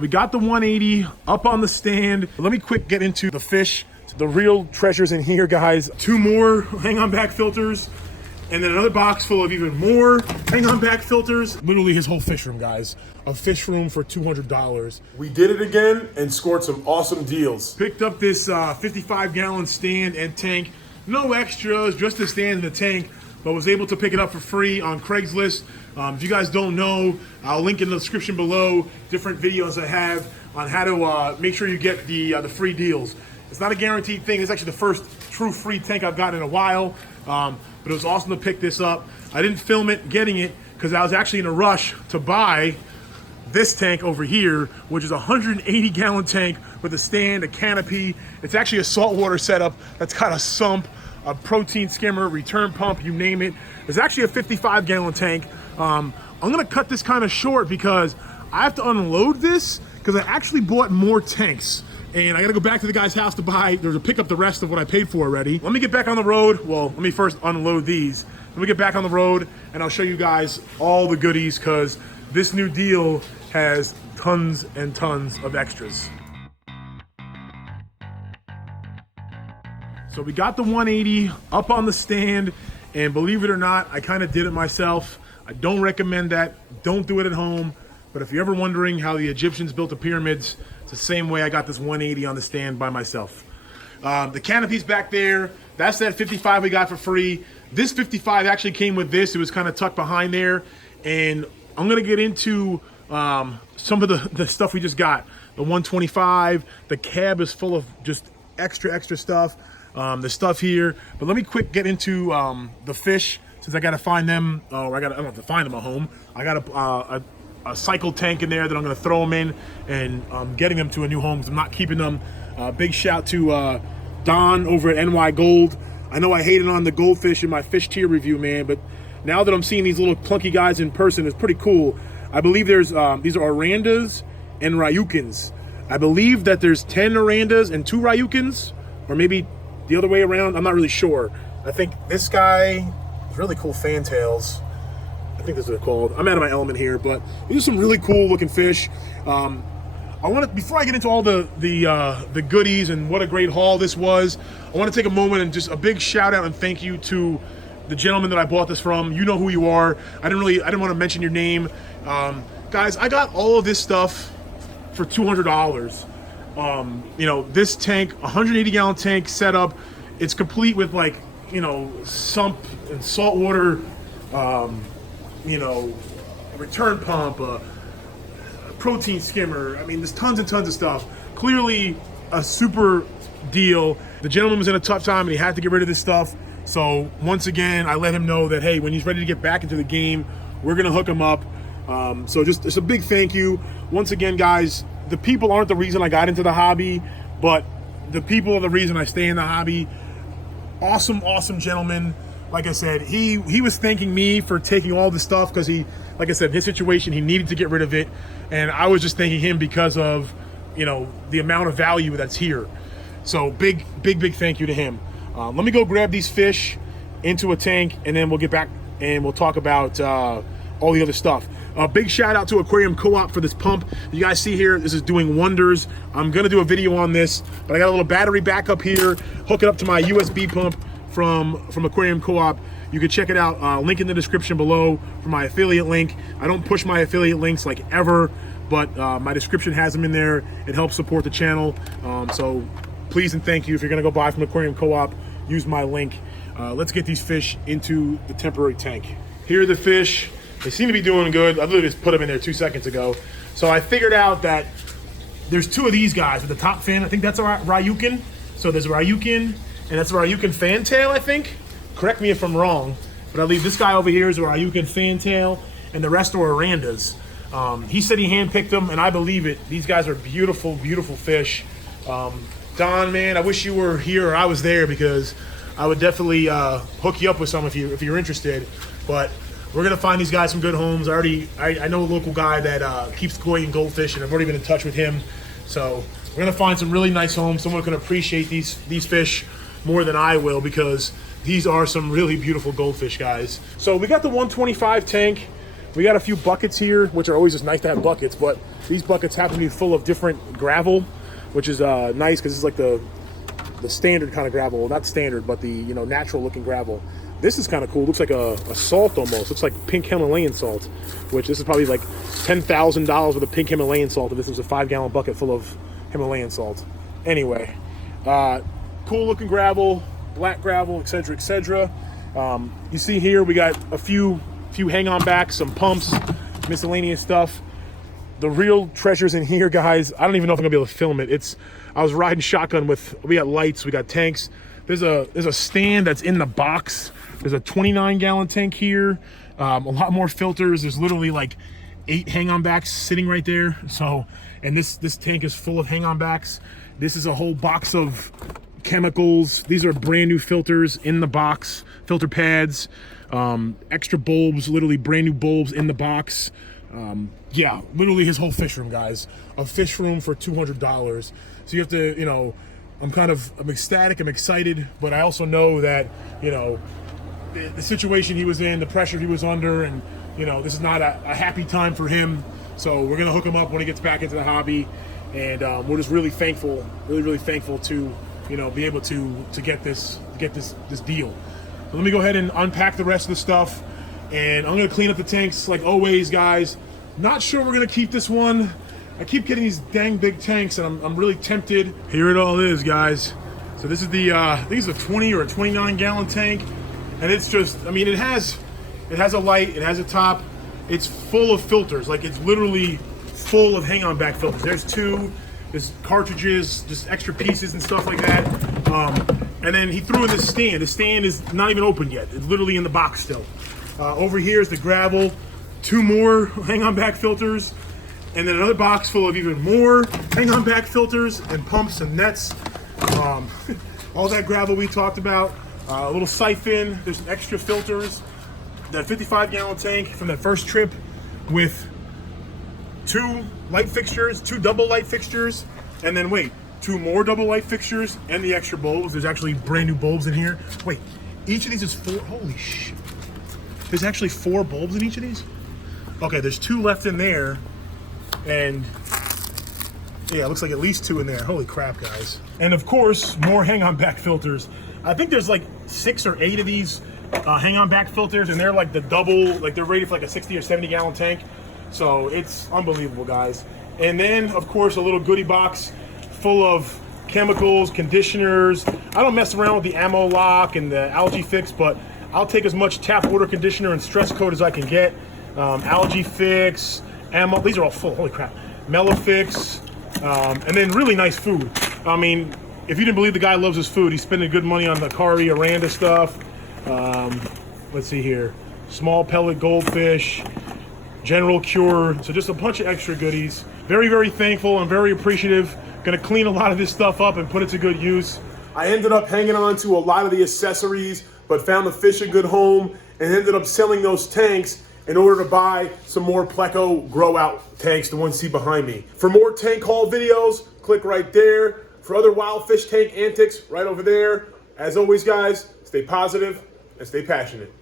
We got the 180 up on the stand. Let me quick get into the fish. The real treasures in here, guys. 2 more hang on back filters, and then another box full of even more hang on back filters. Literally his whole fish room, guys. A fish room for $200. We did it again and scored some awesome deals. Picked up this 55-gallon stand and tank. No extras, just the stand and the tank, but was able to pick it up for free on Craigslist. If you guys don't know, I'll link in the description below different videos I have on how to make sure you get the free deals. It's not a guaranteed thing. It's actually the first true free tank I've gotten in a while, but it was awesome to pick this up. I didn't film it getting it because I was actually in a rush to buy this tank over here, which is a 180-gallon tank with a stand, a canopy. It's actually a saltwater setup that's got a sump, a protein skimmer, return pump, you name it. It's actually a 55-gallon tank. I'm gonna cut this kind of short because I have to unload this because I actually bought more tanks. And I gotta go back to the guy's house to pick up the rest of what I paid for already. Let me get back on the road. Well, let me first unload these. Let me get back on the road and I'll show you guys all the goodies because this new deal has tons and tons of extras. So we got the 180 up on the stand, and believe it or not, I kind of did it myself. I don't recommend that. Don't do it at home. But if you're ever wondering how the Egyptians built the pyramids, it's the same way I got this 180 on the stand by myself. The canopy's back there. That's that 55 we got for free. This 55 actually came with this. It was kind of tucked behind there. And I'm gonna get into some of the stuff we just got. The 125, the cab is full of just extra stuff. The stuff here. But let me quick get into the fish, since I gotta find them, or I don't have to find them at home. I got a cycle tank in there that I'm gonna throw them in, and getting them to a new home because I'm not keeping them. Big shout to Don over at NY Gold. I know I hated on the goldfish in my fish tier review, man, but now that I'm seeing these little clunky guys in person, it's pretty cool. I believe there's these are Orandas and Ryukins. I believe that there's 10 Orandas and 2 Ryukins, or maybe the other way around. I'm not really sure. I think this guy is really cool fantails. I think that's what they're called. I'm out of my element here, but these are some really cool looking fish. I want to, before I get into all the goodies and what a great haul this was, I want to take a moment and just a big shout out and thank you to the gentleman that I bought this from. You know who you are. I didn't want to mention your name. Guys, I got all of this stuff for $200. You know, this tank, 180-gallon tank setup, it's complete with, like, you know, sump and saltwater, you know, a return pump, a protein skimmer. I mean, there's tons and tons of stuff. Clearly a super deal. The gentleman was in a tough time and he had to get rid of this stuff. So once again, I let him know that, hey, when he's ready to get back into the game, we're gonna hook him up. So just a big thank you. Once again, guys, the people aren't the reason I got into the hobby, but the people are the reason I stay in the hobby. Awesome gentleman. Like I said, he was thanking me for taking all this stuff because he, like I said, his situation, he needed to get rid of it. And I was just thanking him because of, you know, the amount of value that's here. So big thank you to him. Let me go grab these fish into a tank, and then we'll get back and we'll talk about all the other stuff. Big shout out to Aquarium Co-op for this pump. You guys see here, this is doing wonders. I'm gonna do a video on this, but I got a little battery backup here, hook it up to my USB pump from Aquarium Co-op. You can check it out, link in the description below for my affiliate link. I don't push my affiliate links like ever, but my description has them in there. It helps support the channel. So please and thank you. If you're gonna go buy from Aquarium Co-op, use my link. Let's get these fish into the temporary tank. Here are the fish. They seem to be doing good. I literally just put them in there 2 seconds ago. So I figured out that there's 2 of these guys with the top fin. I think that's a Ryukin. So there's a Ryukin, and that's a Ryukin fantail, I think. Correct me if I'm wrong, but I leave this guy over here is a Ryukin fantail, and the rest are Orandas. He said he handpicked them, and I believe it. These guys are beautiful fish. Don, man, I wish you were here or I was there, because I would definitely hook you up with some if you're interested. But we're gonna find these guys some good homes. I know a local guy that keeps koi and goldfish, and I've already been in touch with him. So we're gonna find some really nice homes. Someone can appreciate these fish more than I will, because these are some really beautiful goldfish, guys. So we got the 125 tank. We got a few buckets here, which are always just nice to have buckets, but these buckets happen to be full of different gravel, which is nice because it's like the standard kind of gravel. Well, not standard, but the, you know, natural looking gravel. This is kind of cool. Looks like a salt almost. Looks like pink Himalayan salt, which this is probably like $10,000 worth of pink Himalayan salt if this was a 5-gallon bucket full of Himalayan salt. Anyway, cool looking gravel, black gravel, etc., etc. You see here we got a few hang on backs, some pumps, miscellaneous stuff. The real treasures in here, guys. I don't even know if I'm gonna be able to film it. I was riding shotgun with. We got lights, we got tanks. There's a stand that's in the box. There's a 29-gallon tank here. A lot more filters. There's literally like 8 hang-on backs sitting right there. So, and this tank is full of hang-on backs. This is a whole box of chemicals. These are brand new filters in the box, filter pads, extra bulbs, literally brand new bulbs in the box. Yeah, literally his whole fish room, guys. A fish room for $200. So you have to, you know, I'm ecstatic, I'm excited, but I also know that, you know, the situation he was in, the pressure he was under, and, you know, this is not a happy time for him. So we're gonna hook him up when he gets back into the hobby, and we're just really thankful, really thankful to, you know, be able to get this deal. So let me go ahead and unpack the rest of the stuff, and I'm gonna clean up the tanks like always, guys. Not sure we're gonna keep this one. I keep getting these dang big tanks, and I'm really tempted. Here it all is, guys. So this is the I think it's a 20 or a 29-gallon tank, and it's just, I mean, it has a light, it has a top, it's full of filters. Like, it's literally full of hang-on back filters. There's 2, there's cartridges, just extra pieces and stuff like that. And then he threw in this stand. The stand is not even open yet. It's literally in the box still. Over here is the gravel, 2 more hang-on back filters, and then another box full of even more hang-on back filters and pumps and nets. All that gravel we talked about. A little siphon. There's some extra filters. That 55-gallon tank from that first trip with 2 light fixtures, 2 double light fixtures, and then wait, 2 more double light fixtures and the extra bulbs. There's actually brand new bulbs in here. Wait, each of these is 4. Holy shit. There's actually 4 bulbs in each of these? Okay, there's 2 left in there. And yeah, it looks like at least 2 in there. Holy crap, guys. And of course, more hang-on back filters. I think there's like 6 or 8 of these hang-on back filters, and they're like the double, like they're rated for like a 60 or 70-gallon tank. So it's unbelievable, guys. And then, of course, a little goodie box full of chemicals, conditioners. I don't mess around with the ammo lock and the algae fix, but I'll take as much tap water conditioner and stress coat as I can get. Algae fix, ammo, these are all full, holy crap. Mellifix, and then really nice food. I mean, if you didn't believe the guy loves his food, he's spending good money on the Kari Aranda stuff. Let's see here. Small pellet goldfish, General Cure. So just a bunch of extra goodies. Very thankful. I'm very appreciative. Gonna clean a lot of this stuff up and put it to good use. I ended up hanging on to a lot of the accessories, but found the fish a good home and ended up selling those tanks in order to buy some more Pleco grow out tanks, the ones you see behind me. For more tank haul videos, click right there. For other wild fish tank antics, right over there. As always, guys, stay positive and stay passionate.